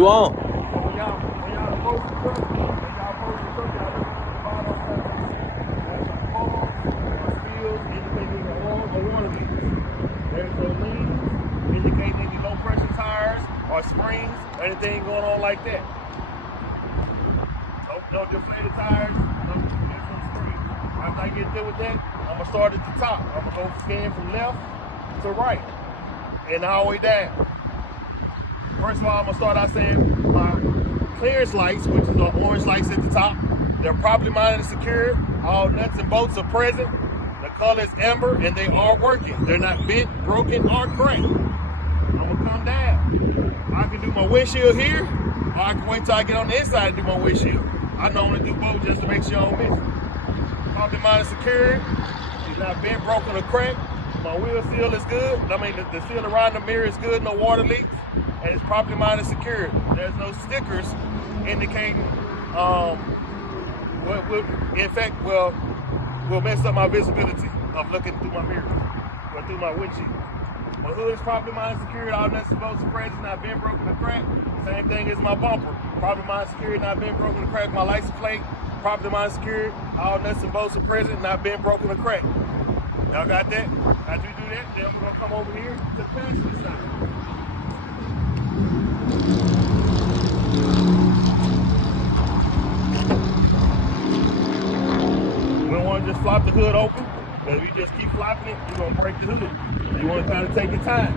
You on? When y'all approach the truck, y'all look at the bottom that's some foam or spills indicating the oil or water leaks. There's no leans indicating any low pressure tires or springs or anything going on like that. No deflated tires, no springs. After I get through with that, I'm gonna start at the top. I'm gonna go scan from left to right and all the way down. First of all, I'm gonna start out saying my clearance lights, which is the orange lights at the top, they're properly mounted and secured. All nuts and bolts are present. The color is amber and they are working. They're not bent, broken, or cracked. I'm gonna come down. I can do my windshield here, or I can wait till I get on the inside and do my windshield. I normally do both just to make sure I don't miss it. Properly mounted and secured. It's not bent, broken, or cracked. My wheel seal is good. I mean, the seal around the mirror is good, no water leaks. And it's properly mounted and secured. There's no stickers indicating what will, in fact, will mess up my visibility of looking through my mirror or through my windshield. My hood is properly mounted and secured. All nuts and bolts are present, not been broken or cracked. Same thing as my bumper. Properly mounted and secured, not been broken or cracked. My license plate, properly mounted and secured. All nuts and bolts are present, not been broken or cracked. Y'all got that? After we do that, then we're gonna come over here to the passenger side. We don't want to just flop the hood open, because if you just keep flopping it, you're going to break the hood. You want to kind of take your time.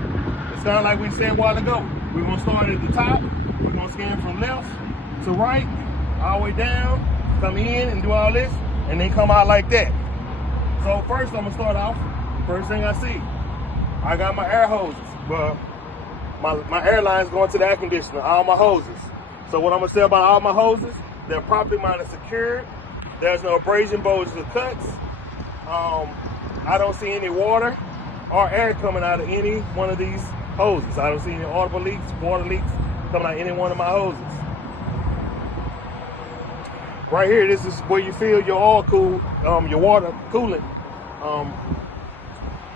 It sounds like we said a while ago. We're going to start at the top. We're going to scan from left to right, all the way down, come in and do all this, and then come out like that. So first I'm going to start off, first thing I see, I got my air hoses. Well, my airline's going to the air conditioner, all my hoses. So what I'm going to say about all my hoses, they're properly mounted secured. There's no abrasion, bulges, or cuts. I don't see any water or air coming out of any one of these hoses. I don't see any audible leaks, water leaks coming out of any one of my hoses. Right here, this is where you feel your oil cool, your water coolant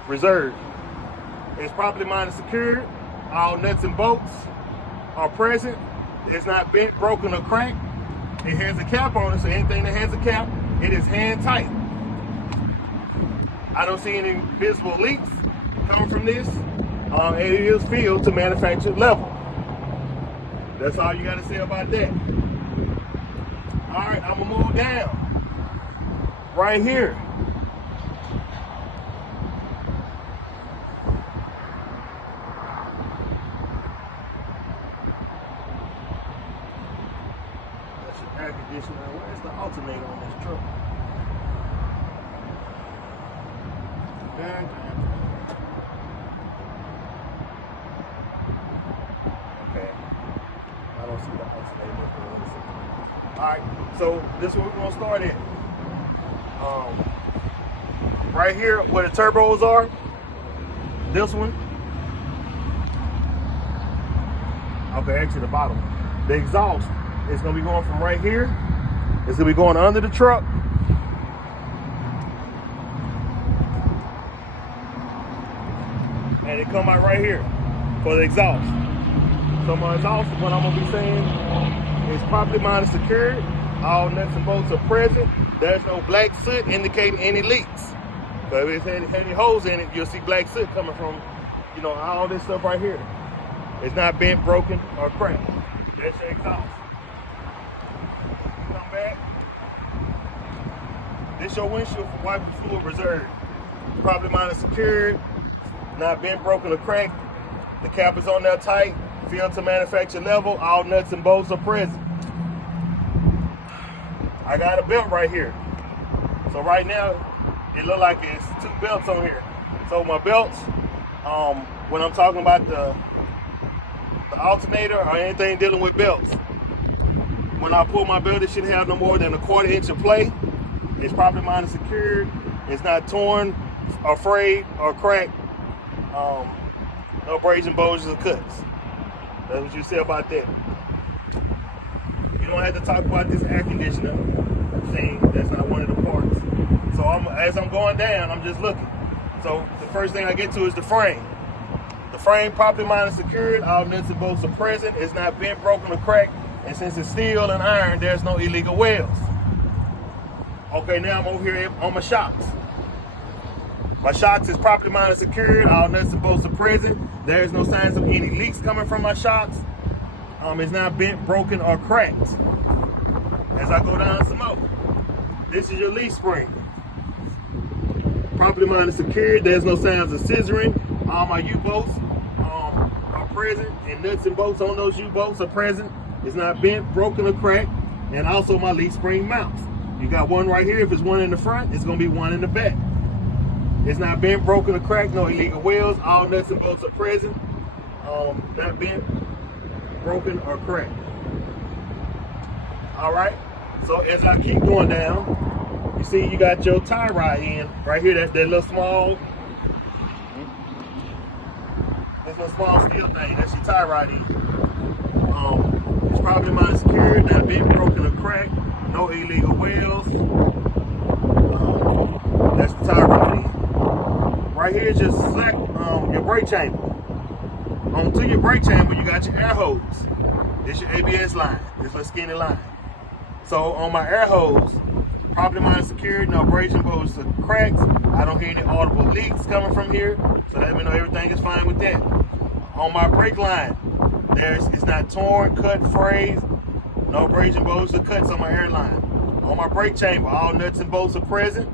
reserve. It's properly mounted secured. All nuts and bolts are present. It's not bent, broken, or cracked. It has a cap on it, so anything that has a cap, it is hand tight. I don't see any visible leaks coming from this. It is filled to manufacturer level. That's all you got to say about that. All right, I'm gonna move down. Right here. Air conditioner. Where's the alternator on this truck? Okay. I don't see the alternator. Alright, so this is where we're gonna start at. Right here where the turbos are, this one. Okay, actually the bottom. The exhaust. It's gonna be going from right here. It's gonna be going under the truck. And it come out right here for the exhaust. So my exhaust, what I'm gonna be saying, is properly mounted secured. All nuts and bolts are present. There's no black soot indicating any leaks. So if it's any holes in it, you'll see black soot coming from, all this stuff right here. It's not bent, broken, or cracked. That's your exhaust. Come back. This your windshield for wiper fluid reserve. Properly mounted secured, not bent, broken, or cracked. The cap is on there tight, filled to manufacturer level. All nuts and bolts are present. I got a belt right here. So right now, it look like it's two belts on here. So my belts, when I'm talking about the alternator or anything dealing with belts, when I pull my belt, it should have no more than a 1/4 inch of play. It's properly mounted secured. It's not torn, or frayed, or cracked. No abrasion, bulges, or cuts. That's what you say about that. You don't have to talk about this air conditioner thing. That's not one of the parts. So as I'm going down, I'm just looking. So the first thing I get to is the frame. The frame properly mounted and secured. All nuts and bolts are present. It's not bent, broken, or cracked. And since it's steel and iron, there's no illegal welds. Okay, now I'm over here on my shocks. My shocks is properly mounted and secured. All nuts and bolts are present. There's no signs of any leaks coming from my shocks. It's not bent, broken, or cracked. As I go down some more, this is your leaf spring. Properly mounted and secured. There's no signs of scissoring. All my U-bolts are present, and nuts and bolts on those U-bolts are present. It's not bent, broken, or cracked. And also my leaf spring mounts. You got one right here. If it's one in the front, it's going to be one in the back. It's not bent, broken, or cracked. No illegal welds. All nuts and bolts are present. Not bent, broken, or cracked. All right. So as I keep going down, you see you got your tie rod end right here. That little small, this little small steel thing. That's your tie rod end. It's probably mounted secured, not bent, broken, or cracked. No illegal welds. That's the tie rod end. Right here is just slack your brake chamber. Onto your brake chamber, you got your air hose. This your ABS line. This little skinny line. So on my air hose, properly mounted secured, no abrasion, bolts or cracks. I don't hear any audible leaks coming from here, so let me know everything is fine with that. On my brake line, it's not torn, cut, frayed, no abrasion, bolts or cuts on my air line. On my brake chamber, all nuts and bolts are present.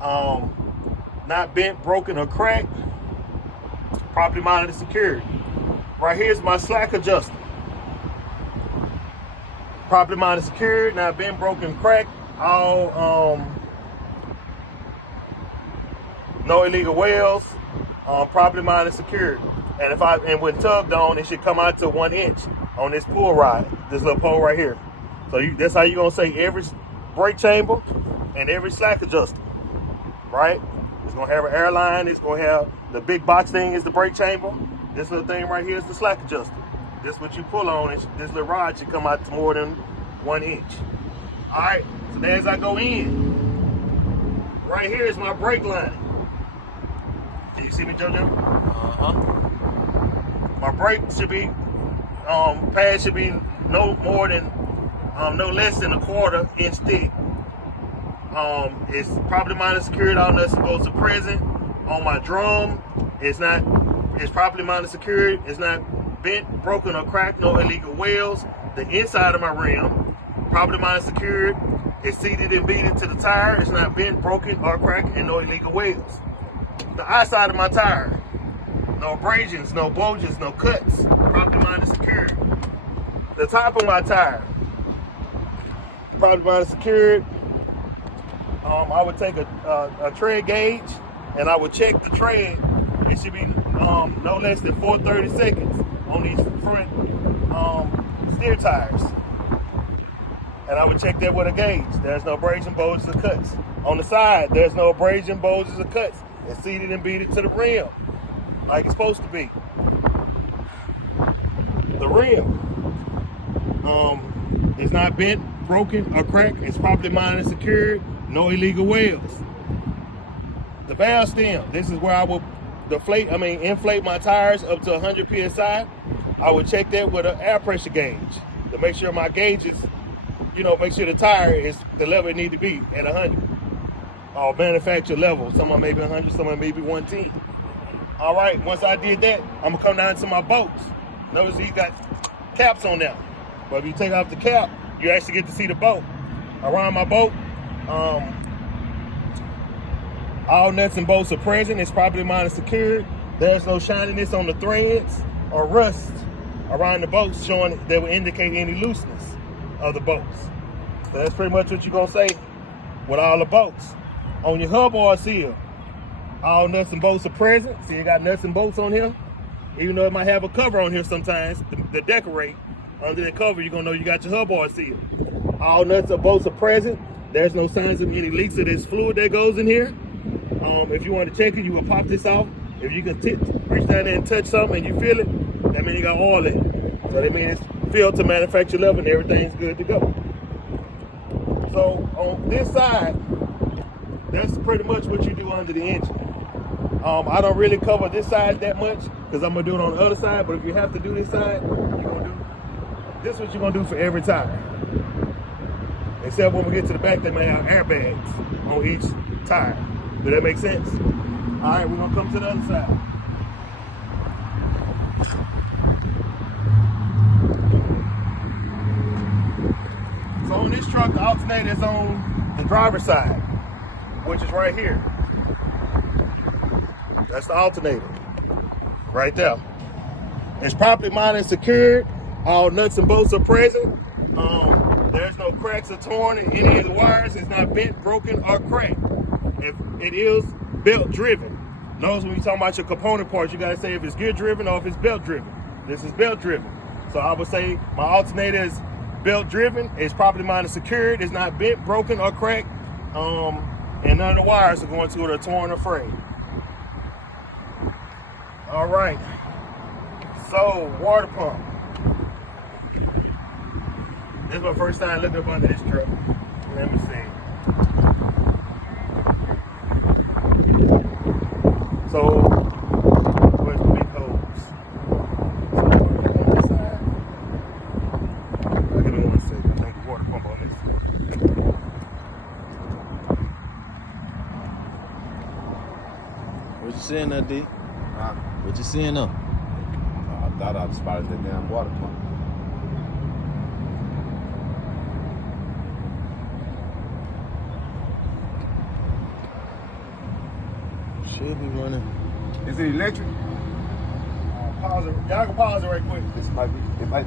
Not bent, broken, or cracked. Properly mounted and secured. Right here's my slack adjuster. Properly mounted and secured, not bent, broken, cracked. All no illegal welds. Properly mounted and secured. And when tugged on, it should come out to 1 inch on this pull rod, this little pole right here. So that's how you're gonna say every brake chamber and every slack adjuster, right? It's gonna have an air line. It's gonna have the big box thing is the brake chamber. This little thing right here is the slack adjuster. This what you pull on. This little rod should come out to more than 1 inch. All right. So then as I go in, right here is my brake line. Can you see me, JoJo? My brake should be pad should be no less than a 1/4 inch thick. It's properly mounted secured. All nuts and bolts are present. On my drum, it's properly mounted secured. It's not bent, broken, or cracked. No illegal welds. The inside of my rim, properly mounted secured. It's seated and beaded to the tire. It's not bent, broken, or cracked, and no illegal welds. The outside of my tire, no abrasions, no bulges, no cuts. Properly mounted secured. The top of my tire, properly mounted secured. I would take a tread gauge and I would check the tread. It should be no less than 430 seconds on these front steer tires. And I would check that with a gauge. There's no abrasion, bulges, or cuts. On the side, there's no abrasion, bulges, or cuts. It's seated and beaded to the rim like it's supposed to be. The rim is not bent, broken, or cracked. It's properly mounted and secured. No illegal welds. The valve stem, this is where I will inflate my tires up to 100 PSI. I would check that with an air pressure gauge to make sure my gauges, make sure the tire is the level it need to be at 100. Or manufacturer level. Some may be 100, some may be 110. All right, once I did that, I'm gonna come down to my bolts. Notice he's got caps on there. But if you take off the cap, you actually get to see the bolt. Around my bolt, all nuts and bolts are present. It's properly mounted secured. There's no shininess on the threads or rust around the bolts showing that will indicate any looseness of the bolts. So that's pretty much what you're gonna say with all the bolts. On your hub oil seal, all nuts and bolts are present. See, you got nuts and bolts on here. Even though it might have a cover on here sometimes to decorate, under the cover, you're gonna know you got your hub oil seal. All nuts and bolts are present. There's no signs of any leaks of this fluid that goes in here. If you want to check it, you will pop this off. If you can reach down there and touch something and you feel it, that means you got oil in it. So that means it's filled to manufacturer level and everything's good to go. So on this side, that's pretty much what you do under the engine. I don't really cover this side that much because I'm gonna do it on the other side. But if you have to do this side, you're gonna do this. Is what you're gonna do for every tire. Except when we get to the back, they may have airbags on each tire. Does that make sense? All right, we're gonna come to the other side. So on this truck, the alternator is on the driver's side, which is right here. That's the alternator, right there. It's properly mounted and secured. All nuts and bolts are present. There's no cracks or torn in any of the wires. It's not bent, broken, or cracked. If it is belt driven. Notice when you're talking about your component parts, you gotta say if it's gear driven or if it's belt driven. This is belt driven. So I would say my alternator is belt driven. It's properly mounted, secured. It's not bent, broken, or cracked. And none of the wires are going to it or torn or frayed. All right. So water pump. This is my first time looking up under this truck. Let me see. So, where's the big hose? So, on this side. Give me 1 second. I think the water pump on this side. What you seeing there, D? Huh? What you seeing there? I thought I spotted that damn water pump. Should be running. Is it electric? Pause it. Y'all can pause it right quick. It might